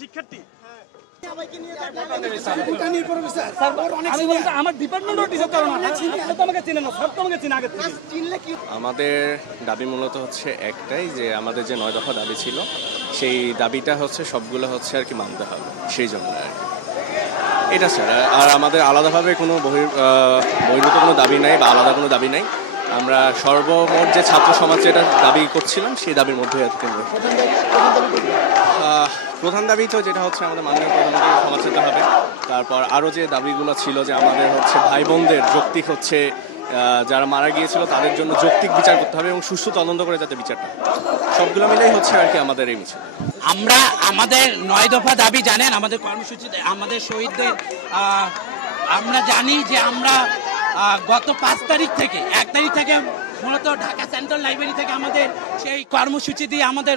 শিক্ষার্থী আমাদের দাবি মূলত হচ্ছে একটাই, যে আমাদের যে 9 দফা দাবি ছিল সেই দাবিটা হচ্ছে সবগুলো হচ্ছে আর কি মানতে হবে, সেই জন্য আর কি এটা স্যার। আর আমাদের আলাদাভাবে কোনো বহির্ভূত কোনো দাবি নাই বা আলাদা কোনো দাবি নাই। আমরা সর্বমোট যে ছাত্র সমাজ যেটা দাবি করছিলাম সেই দাবির মধ্যে প্রধান দাবি তো যেটা হচ্ছে আমাদের মাননীয় প্রধানমন্ত্রী ক্ষমা চাইতে হবে। তারপর আরও যে দাবিগুলো ছিল যে আমাদের হচ্ছে ভাই বোনদের যৌক্তিক হচ্ছে যারা মারা গিয়েছিল তাদের জন্য যৌক্তিক বিচার করতে হবে এবং সুষ্ঠু তদন্ত করে যাতে বিচারটা, সবগুলো মিলেই হচ্ছে আর কি আমাদের এই মিছিল। আমরা আমাদের 9 দফা দাবি জানেন, আমাদের কর্মসূচিতে আমাদের শহীদদের আমরা জানি যে আমরা গত 5 তারিখ থেকে 1 তারিখ থেকে মূলত ঢাকা সেন্ট্রাল লাইব্রেরি থেকে আমাদের সেই কর্মসূচি দিয়ে আমাদের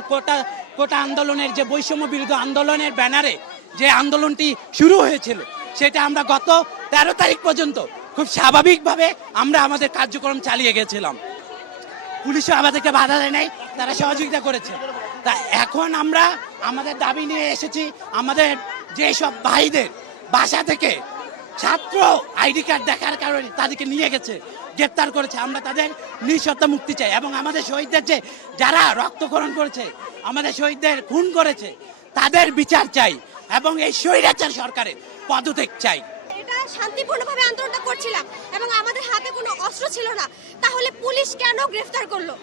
কোটা আন্দোলনের যে বৈষম্য বিরোধী আন্দোলনের ব্যানারে যে আন্দোলনটি শুরু হয়েছিল সেটা আমরা গত 13 তারিখ পর্যন্ত খুব স্বাভাবিকভাবে আমরা আমাদের কার্যক্রম চালিয়ে গেছিলাম। পুলিশও আমাদেরকে বাধা দেয় নাই, তারা সহযোগিতা করেছে। তা এখন আমরা আমাদের দাবি নিয়ে এসেছি, আমাদের যেসব ভাইদের বাসা থেকে ছাত্র আইডি কার্ড দেখার কারণে তাদেরকে নিয়ে গেছে, গ্রেপ্তার করেছে, আমরা তাদের নিঃশর্ত মুক্তি চাই এবং আমাদের শহীদদের যে যারা রক্তক্ষরণ করেছে, আমাদের শহীদদের খুন করেছে তাদের বিচার চাই এবং এই স্বৈরাচার সরকারের পদত্যাগ চাই। শান্তিপূর্ণভাবে আন্দোলনটা করছিলাম এবং আমাদের হাতে কোনো অস্ত্র ছিল না, তাহলে পুলিশ কেন গ্রেফতার করলো?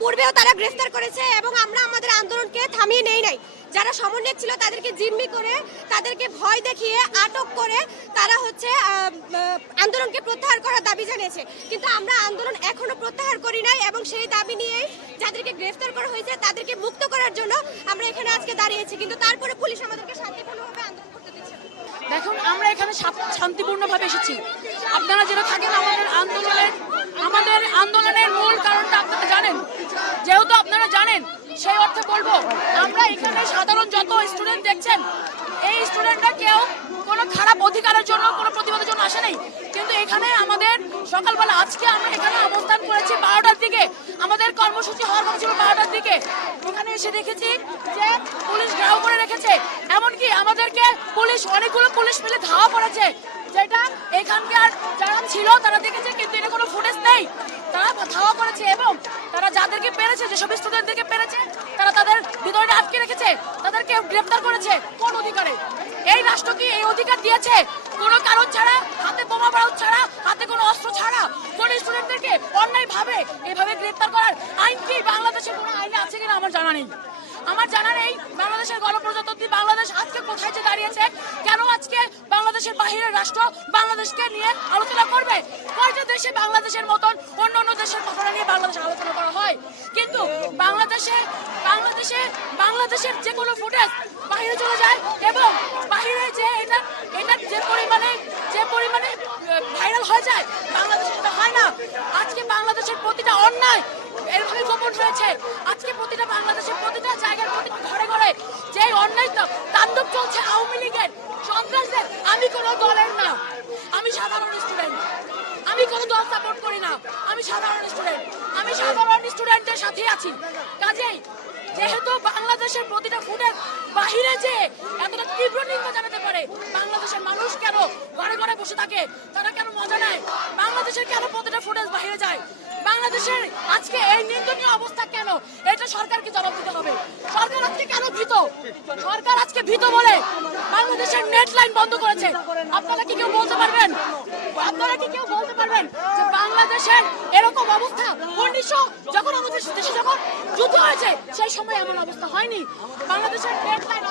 পূর্বেও তারা গ্রেফতার করেছে এবং আমরা আমাদের আন্দোলনকে থামিয়ে নেই নাই। যারা সমন্বয়ক ছিল তাদেরকে জিম্মি করে, তাদেরকে ভয় দেখিয়ে আটক করে তারা হচ্ছে আন্দোলনকে প্রত্যাহার করার দাবি জানিয়েছে, কিন্তু আমরা আন্দোলন এখনো প্রত্যাহার করি নাই এবং সেই দাবি নিয়ে যাদেরকে গ্রেফতার করা হয়েছে তাদেরকে মুক্ত করার জন্য আমরা এখানে আজকে দাঁড়িয়েছি, কিন্তু তারপরে পুলিশ আমাদেরকে শান্তিপূর্ণভাবে আন্দোলন করতে দিচ্ছে। দেখুন, আমরা এখানে শান্তিপূর্ণভাবে এসেছি। আপনারা যেটা থাকেন আমাদের আন্দোলনের মূল কারণটা আপনারা জানেন, যেহেতু আপনারা জানেন সেই অর্থে বলবো, আমরা এখানে সাধারণ যত স্টুডেন্ট দেখছেন এই স্টুডেন্টরা কেউ কোনো খারাপ অধিকারের জন্য কোনো প্রতিবাদের জন্য আসে নাই, কিন্তু এখানে আমাদের সকালবেলা আজকে আমরা এখানে অবস্থান করেছি 12টার দিকে, আমাদের কর্মসূচি হওয়ার কথা ছিল 12টার দিকে। এখানে এসে দেখেছি যে পুলিশ ঘেরাও করে রেখেছে, এমনকি আমাদেরকে অনেকগুলো পুলিশ মিলে ধাওয়া করেছে, যেটা এখানকার যারা ছিল তারা দেখেছে, কিন্তু এটা কোনো ফুটেজ নেই। তারা ধাওয়া করেছে এবং তারা যাদেরকে পেরেছে, যেসব স্টুডেন্টদেরকে পেরেছে তারা তাদের ভিতরে আটকে রেখেছে, তাদেরকে গ্রেফতার করেছে। কোন অধিকারে? এই রাষ্ট্র কি এই অধিকার দিয়েছে? কোনো কারণ ছাড়া, হাতে বোমা বারুদ ছাড়া, হাতে কোনো অস্ত্র ছাড়া কোন স্টুডেন্টদেরকে অন্যায়ভাবে এইভাবে গ্রেফতার করার আইন কি বাংলাদেশের কোনো আইনে আছে কিনা আমার জানা নেই। বাংলাদেশের গণপ্রজাতন্ত্রী বাংলাদেশ আজকে কোথায় যে দাঁড়িয়েছে, কেন আজকে বাংলাদেশের বাহিরের রাষ্ট্র বাংলাদেশকে নিয়ে আলোচনা করবে? কয়টা দেশে বাংলাদেশের মতন অন্য দেশের ঘটনা নিয়ে বাংলাদেশ আলোচনা করা হয়, কিন্তু বাংলাদেশের যে কোনো ফুটেজ বাহিরে চলে যায় এবং বাহিরে যে এটা যে পরিমাণে ভাইরাল হয়ে যায়, বাংলাদেশে সেটা হয় না। আজকে বাংলাদেশের প্রতিটা অন্যায় এরভাবে গোপন রয়েছে। আজকে বাংলাদেশের প্রতিটা জায়গার প্রতিটা ঘরে ঘরে যে অন্যায় তাণ্ডব চলছে আওয়ামী লীগের সন্ত্রাসদের। আমি কোনো দলের না, আমি সাধারণ স্টুডেন্ট, আমি কোনো দল সাপোর্ট করি না, আমি সাধারণ স্টুডেন্টের সাথে আছি। কাজেই যেহেতু বাংলাদেশের প্রতিটা ফুটেজ বাহিরে যে এতটা তীব্র নিন্দা জানাতে পারে, বাংলাদেশের মানুষ কেন ঘরে ঘরে বসে থাকে? তারা কেন মজা নেয়? বাংলাদেশের কেন প্রতিটা ফুটেজ বাহিরে যায়? বাংলাদেশের আজকে এই নিন্দনীয় অবস্থা কেন? এটা সরকারকে জবাব দিতে হবে। সরকার আজকে কেন ভীত? সরকার আজকে ভীত বলে বাংলাদেশের নেট লাইন বন্ধ করেছে। আপনারা কি কেউ বলতে পারবেন যে বাংলাদেশের এরকম অবস্থা 1900 যখন আমাদের দেশে যখন যুদ্ধ হয়েছে সেই সময় এমন অবস্থা হয়নি? বাংলাদেশের নেট লাইন